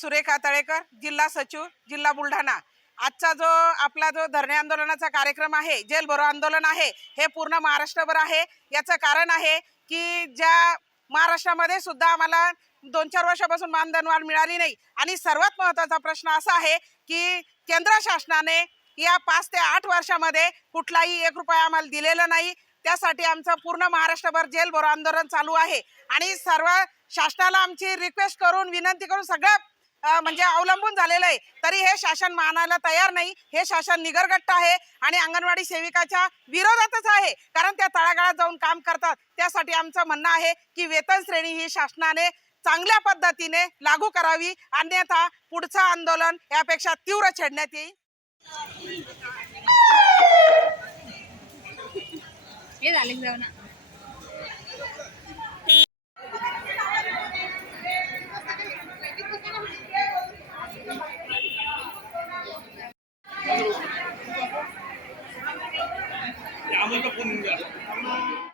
सुरेखा तळेकर जिल्हा सचिव जिल्हा बुलढाणा. आजचा जो आपला जो धरणे आंदोलनाचा कार्यक्रम आहे जेल भरो आंदोलन आहे हे पूर्ण महाराष्ट्रभर आहे. याचं कारण आहे की ज्या महाराष्ट्रामध्ये सुद्धा आम्हाला दोन चार वर्षापासून मानधनवाढ मिळाली नाही. आणि सर्वात महत्त्वाचा प्रश्न असा आहे की केंद्र शासनाने या पाच ते आठ वर्षामध्ये कुठलाही एक रुपया आम्हाला दिलेला नाही. त्यासाठी आमचं पूर्ण महाराष्ट्रभर जेल भरो आंदोलन चालू आहे. आणि सर्व शासनाला आमची रिक्वेस्ट करून विनंती करून सगळ्या म्हणजे अवलंबून झालेलं आहे. तरी हे शासन मानायला तयार नाही. हे शासन निगरगट्ट आहे आणि अंगणवाडी सेविकाच्या विरोधातच आहे. कारण त्या तळागाळात जाऊन काम करतात. त्यासाठी आमचं म्हणणं आहे की वेतन श्रेणी ही शासनाने चांगल्या पद्धतीने लागू करावी. अन्यथा पुढचं आंदोलन यापेक्षा तीव्र छेडण्यात येईल. हे झाले जाऊ ना 아무것도 보는 거야.